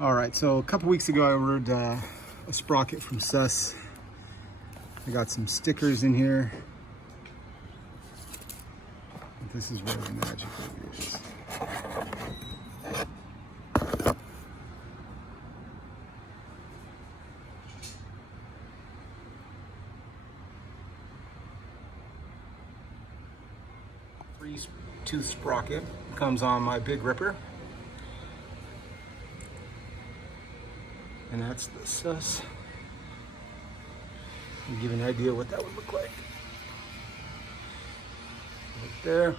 All right, so a couple weeks ago I ordered a sprocket from SUS. I got some stickers in here. This is where the magic is. Tooth sprocket comes on my big ripper. And that's the SUS. I'll give you an idea what that would look like. Right there.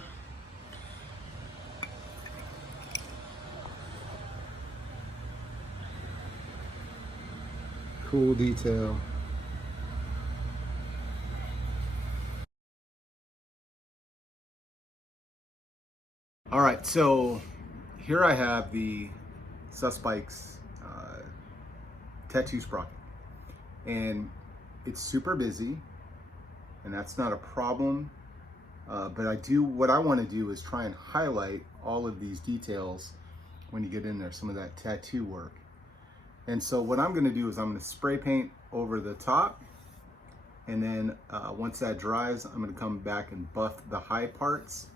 Cool detail. All right, so here I have the SUS Spikes tattoo sprocket, and it's super busy, and that's not a problem. But what I want to do is try and highlight all of these details when you get in there, some of that tattoo work. And so what I'm going to do is I'm going to spray paint over the top, and then once that dries, I'm going to come back and buff the high parts,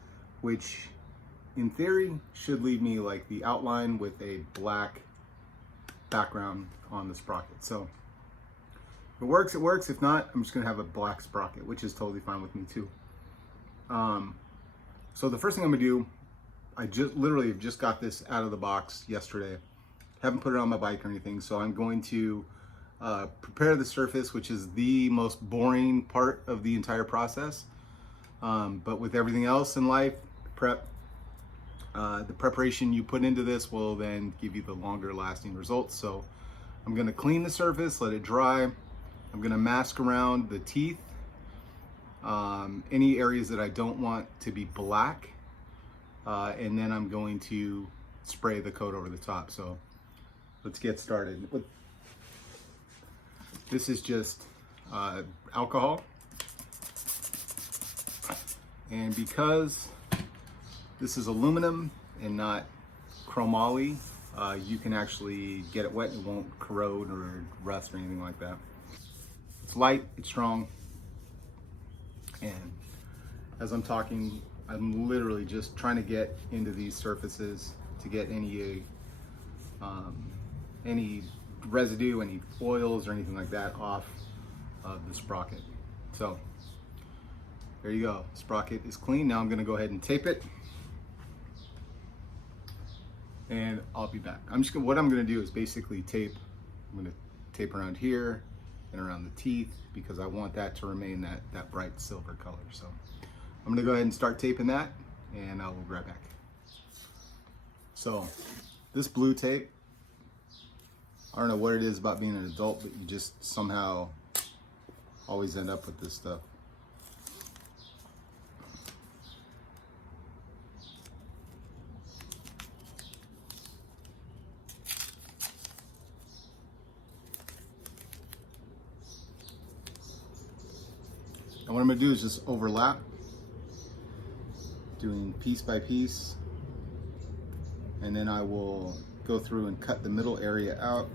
which in theory should leave me like the outline with a black background on the sprocket. So if it works, it works. If not, I'm just going to have a black sprocket, which is totally fine with me too. So the first thing I'm going to do, I literally just got this out of the box yesterday. Haven't put it on my bike or anything, so I'm going to prepare the surface, which is the most boring part of the entire process. But with everything else in life, the preparation you put into this will then give you the longer lasting results. So I'm going to clean the surface, let it dry. I'm going to mask around the teeth, any areas that I don't want to be black, and then I'm going to spray the coat over the top. So let's get started. This is just alcohol, and because this is aluminum and not chromoly, you can actually get it wet and it won't corrode or rust or anything like that. It's light, it's strong, and as I'm talking, I'm literally just trying to get into these surfaces to get any residue, any oils or anything like that off of the sprocket. So there you go, sprocket is clean. Now I'm going to go ahead and tape it, and I'll be back. What I'm going to do is basically tape. I'm going to tape around here and around the teeth because I want that to remain that bright silver color. So I'm going to go ahead and start taping that, and I will be right back. So this blue tape, I don't know what it is about being an adult, but you just somehow always end up with this stuff. And what I'm going to do is just overlap, doing piece by piece, and then I will go through and cut the middle area out.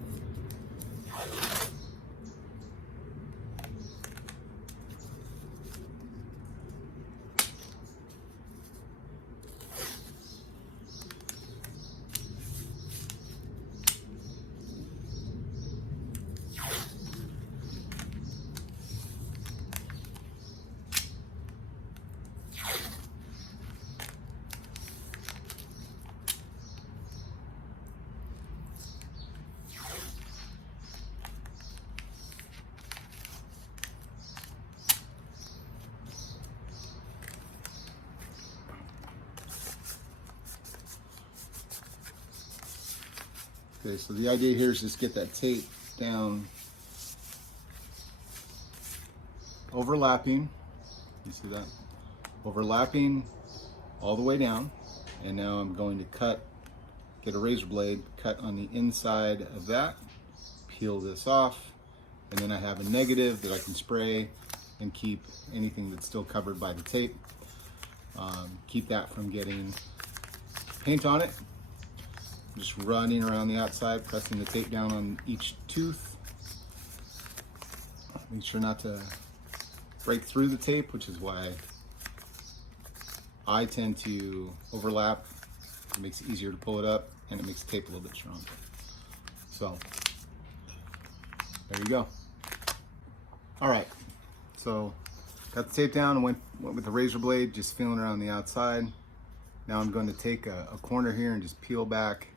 Okay, so the idea here is just get that tape down, overlapping, you see that? Overlapping all the way down, and now I'm going to get a razor blade, cut on the inside of that, peel this off, and then I have a negative that I can spray and keep anything that's still covered by the tape. Keep that from getting paint on it. Just running around the outside, pressing the tape down on each tooth. Make sure not to break through the tape, which is why I tend to overlap. It makes it easier to pull it up, and it makes the tape a little bit stronger. So, there you go. All right, so got the tape down and went with the razor blade, just feeling around the outside. Now I'm going to take a corner here and just peel back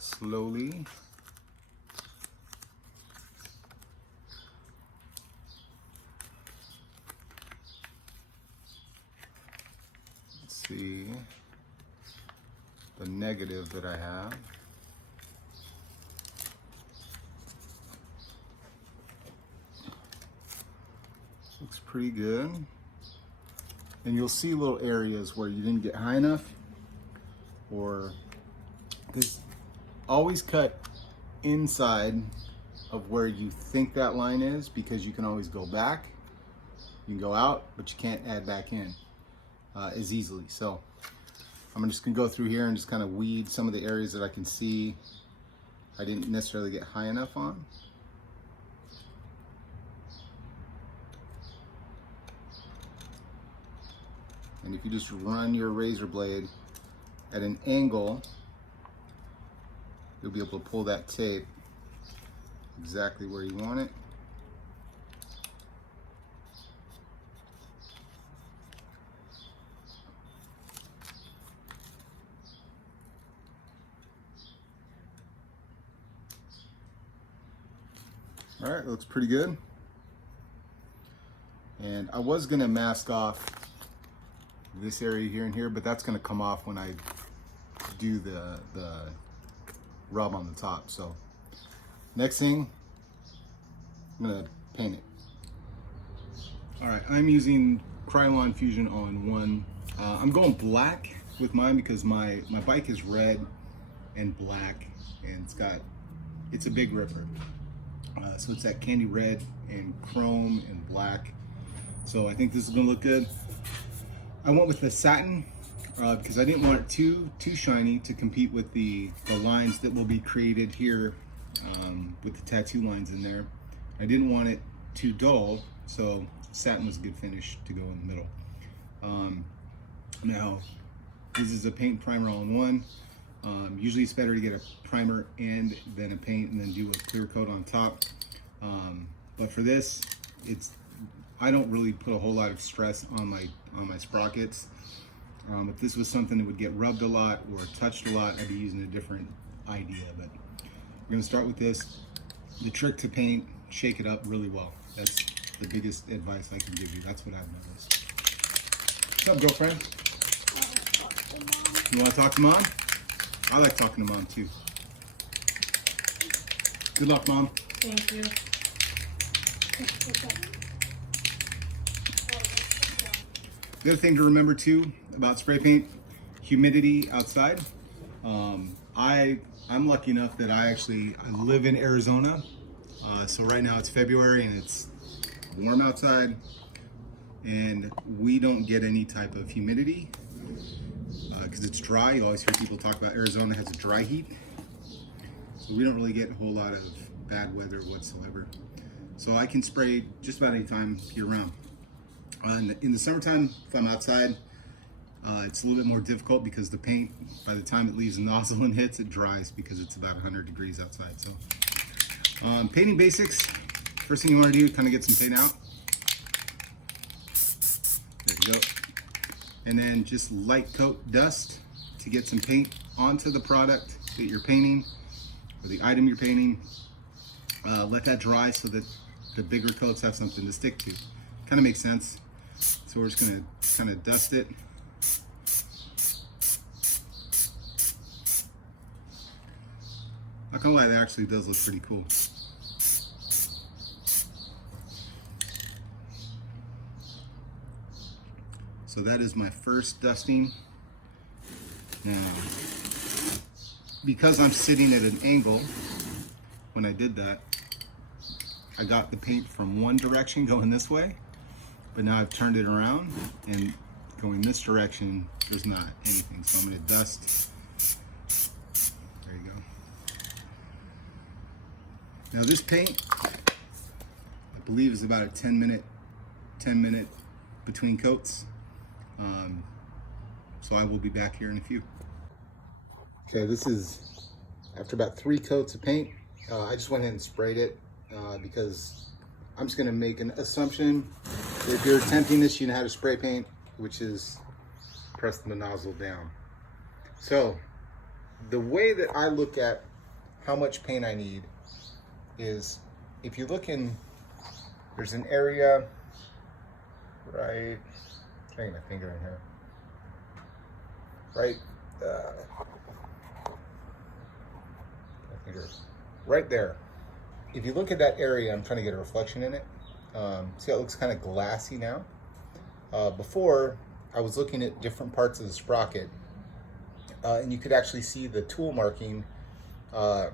slowly. Let's see the negative that I have. Looks pretty good. And you'll see little areas where you didn't get high enough, or because always cut inside of where you think that line is, because you can always go back, you can go out, but you can't add back in as easily. So I'm just gonna go through here and just kind of weed some of the areas that I can see I didn't necessarily get high enough on. And if you just run your razor blade at an angle, you'll be able to pull that tape exactly where you want it. All right, looks pretty good. And I was gonna mask off this area here and here, but that's gonna come off when I do the rub on the top. So next thing, I'm gonna paint it. All right, I'm using Krylon Fusion All-in-One. I'm going black with mine because my bike is red and black, and it's a big ripper. So it's that candy red and chrome and black. So I think this is gonna look good. I went with the satin because I didn't want it too shiny to compete with the lines that will be created here with the tattoo lines in there. I didn't want it too dull, so satin was a good finish to go in the middle. Now, this is a paint primer all-in-one. Usually it's better to get a primer and then a paint and then do a clear coat on top. But for this, I don't really put a whole lot of stress on my sprockets. If this was something that would get rubbed a lot or touched a lot, I'd be using a different idea. But we're gonna start with this. The trick to paint, shake it up really well. That's the biggest advice I can give you. That's what I've noticed. What's up, girlfriend? You wanna talk to mom? I like talking to mom too. Good luck, mom. Thank you. The other thing to remember too about spray paint, humidity outside. I'm lucky enough that I live in Arizona. So right now it's February and it's warm outside, and we don't get any type of humidity because it's dry. You always hear people talk about Arizona has a dry heat. So we don't really get a whole lot of bad weather whatsoever. So I can spray just about any time year round. In the summertime, if I'm outside, it's a little bit more difficult because the paint, by the time it leaves the nozzle and hits, it dries because it's about 100 degrees outside. So painting basics, first thing you want to do, kind of get some paint out. There you go. And then just light coat dust to get some paint onto the product that you're painting or the item you're painting. Let that dry so that the bigger coats have something to stick to. Kind of makes sense. So we're just gonna kind of dust it. Not gonna lie, that actually does look pretty cool. So that is my first dusting. Now, because I'm sitting at an angle, when I did that, I got the paint from one direction going this way, but now I've turned it around and Going this direction, there's not anything. So I'm gonna dust. There you go. Now this paint, I believe, is about a 10 minute between coats. So I will be back here in a few. Okay, this is after about 3 coats of paint. I just went ahead and sprayed it because I'm just gonna make an assumption that if you're attempting this, you know how to spray paint, which is press the nozzle down. So the way that I look at how much paint I need is, if you look in, there's an area right, I'm trying my finger in here, right there. If you look at that area, I'm trying to get a reflection in it. See how it looks kind of glassy now? Before, I was looking at different parts of the sprocket, and you could actually see the tool marking of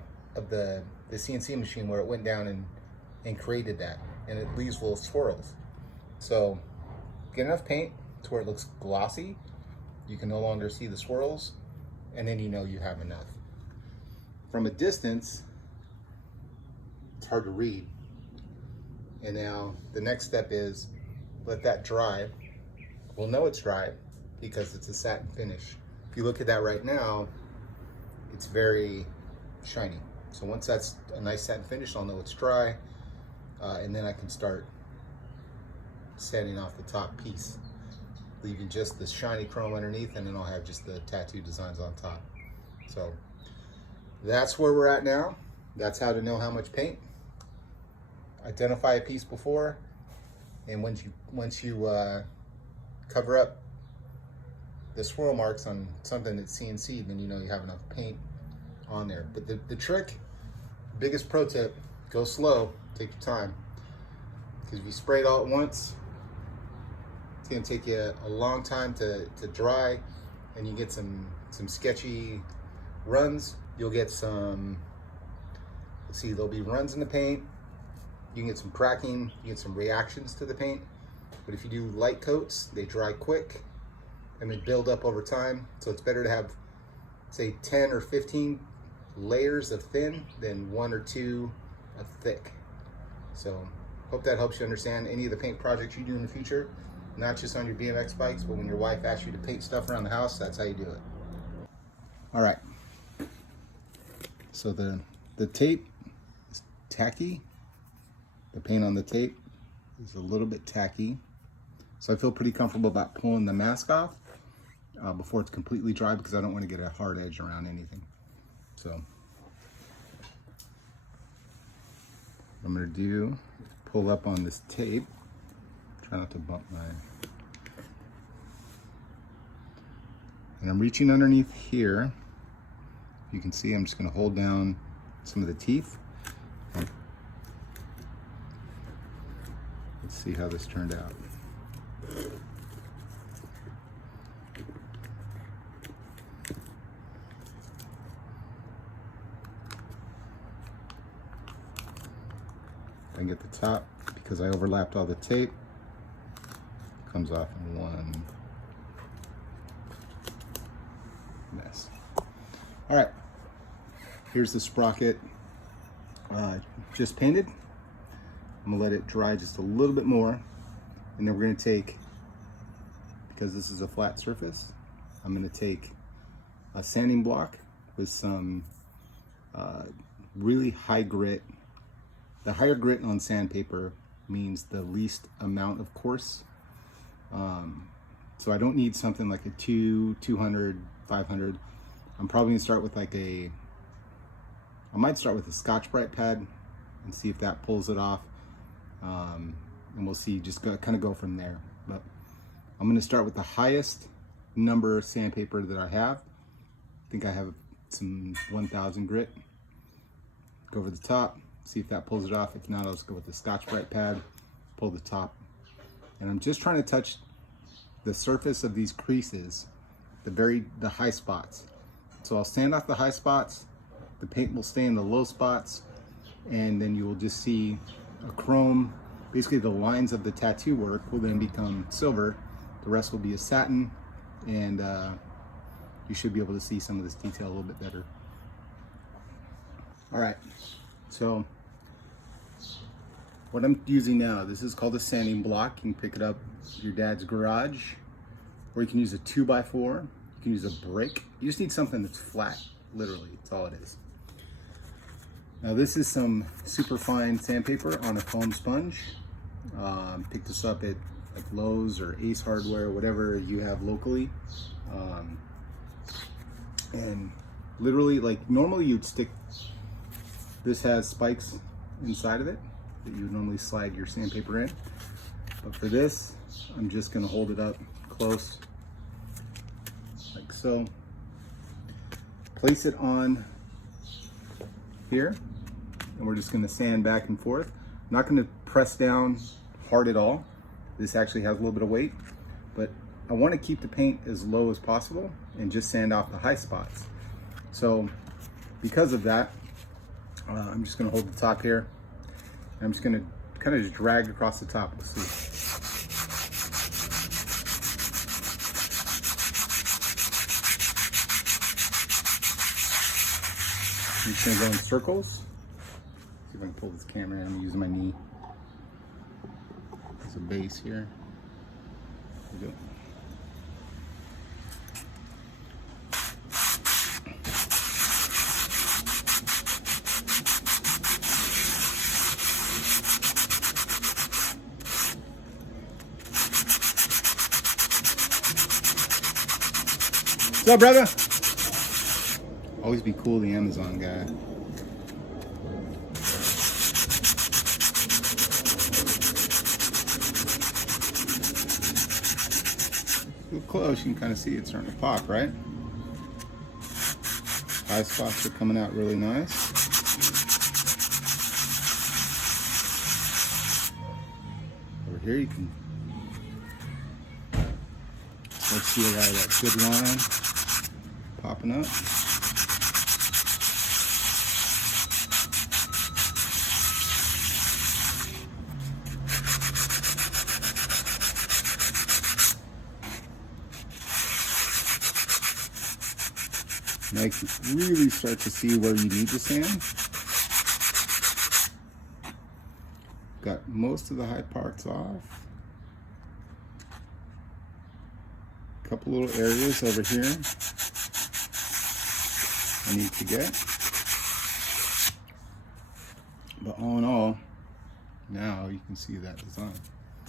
the CNC machine where it went down and created that, and it leaves little swirls. So get enough paint to where it looks glossy, you can no longer see the swirls, and then you know you have enough. From a distance, it's hard to read. And now the next step is let that dry. We'll know it's dry because it's a satin finish. If you look at that right now, it's very shiny. So once that's a nice satin finish, I'll know it's dry, and then I can start sanding off the top piece, leaving just the shiny chrome underneath, and then I'll have just the tattoo designs on top. So that's where we're at now. That's how to know how much paint. Identify a piece before, and once you cover up the swirl marks on something that's CNC, then you know you have enough paint on there. But the trick, biggest pro tip, go slow, take your time. Because if you spray it all at once, it's gonna take you a long time to dry, and you get some sketchy runs. You'll get some, let's see, there'll be runs in the paint. You can get some cracking, you get some reactions to the paint. But if you do light coats, they dry quick and they build up over time. So it's better to have, say, 10 or 15 layers of thin than 1 or 2 of thick. So hope that helps you understand any of the paint projects you do in the future, not just on your BMX bikes, but when your wife asks you to paint stuff around the house, that's how you do it. All right. So the tape is tacky. The paint on the tape is a little bit tacky. So I feel pretty comfortable about pulling the mask off before it's completely dry, because I don't want to get a hard edge around anything. So what I'm going to do, pull up on this tape. Try not to bump my... And I'm reaching underneath here. You can see I'm just going to hold down some of the teeth. Let's see how this turned out. I can get the top, because I overlapped all the tape, it comes off in one mess. All right, here's the sprocket just painted. I'm gonna let it dry just a little bit more, and then we're gonna take, because this is a flat surface, I'm gonna take a sanding block with some really high grit. The higher grit on sandpaper means the least amount of coarse. So I don't need something like a 200, 500. I'm probably gonna start with like I might start with a Scotch-Brite pad and see if that pulls it off. And we'll see, just kind of go from there. But I'm gonna start with the highest number of sandpaper that I have. I think I have some 1000 grit. Go over the top, see if that pulls it off. If not, I'll just go with the Scotch-Brite pad, pull the top. And I'm just trying to touch the surface of these creases, the high spots. So I'll sand off the high spots, the paint will stay in the low spots, and then you will just see a chrome. Basically the lines of the tattoo work will then become silver The rest will be a satin, and you should be able to see some of this detail a little bit better. All right, so what I'm using now, this is called a sanding block. You can pick it up at your dad's garage, or you can use a 2x4. You can use a brick. You just need something that's flat, literally, that's all it is. Now this is some super fine sandpaper on a foam sponge. Picked this up at like Lowe's or Ace Hardware, whatever you have locally. And literally, like, normally you'd stick, this has spikes inside of it that you would normally slide your sandpaper in. But for this, I'm just gonna hold it up close, like so. Place it on here, and we're just gonna sand back and forth. I'm not gonna press down hard at all. This actually has a little bit of weight, but I wanna keep the paint as low as possible and just sand off the high spots. So because of that, I'm just gonna hold the top here. I'm just gonna kind of just drag across the top. Let's see. I'm just gonna go in circles. See if I can pull this camera in. I'm using my knee as a base here. There we go. What's up, brother? Always be cool, the Amazon guy. Look close, you can kind of see it starting to pop, right? Eye spots are coming out really nice. Over here you can let's see that good line popping up. Now you can really start to see where you need to sand. Got most of the high parts off. A couple little areas over here I need to get. But all in all, now you can see that design.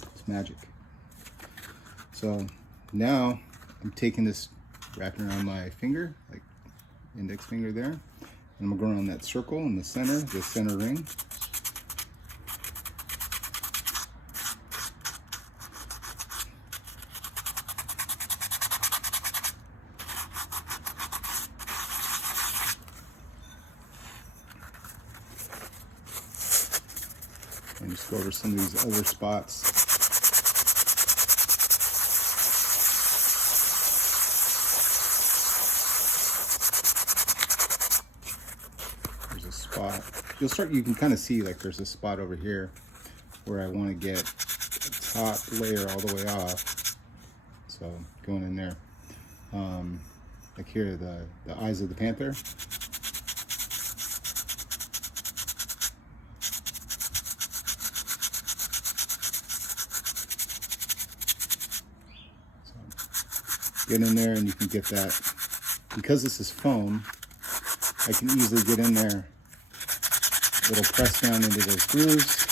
It's magic. So now I'm taking this, wrapping around my finger, like index finger there. And I'm gonna go around that circle in the center ring. And just go over some of these other spots. There's a spot. You can kind of see like there's a spot over here where I want to get the top layer all the way off. So going in there. Like here, the eyes of the panther. Get in there and you can get that. Because this is foam, I can easily get in there. It'll press down into those grooves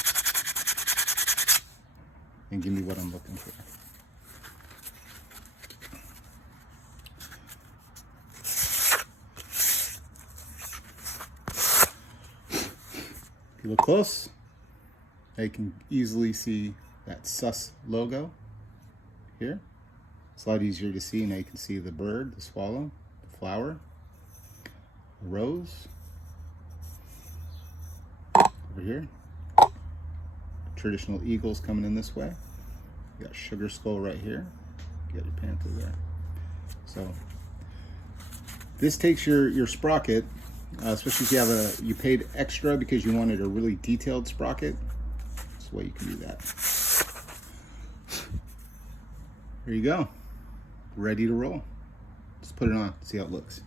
and give me what I'm looking for. If you look close, I can easily see that SUS logo here. It's a lot easier to see. Now you can see the bird, the swallow, the flower, the rose. Over here, traditional eagles coming in this way. You got sugar skull right here. You got your panther there. So this takes your sprocket, especially if you have you paid extra because you wanted a really detailed sprocket. That's the way you can do that. There you go. Ready to roll. Just put it on, see how it looks.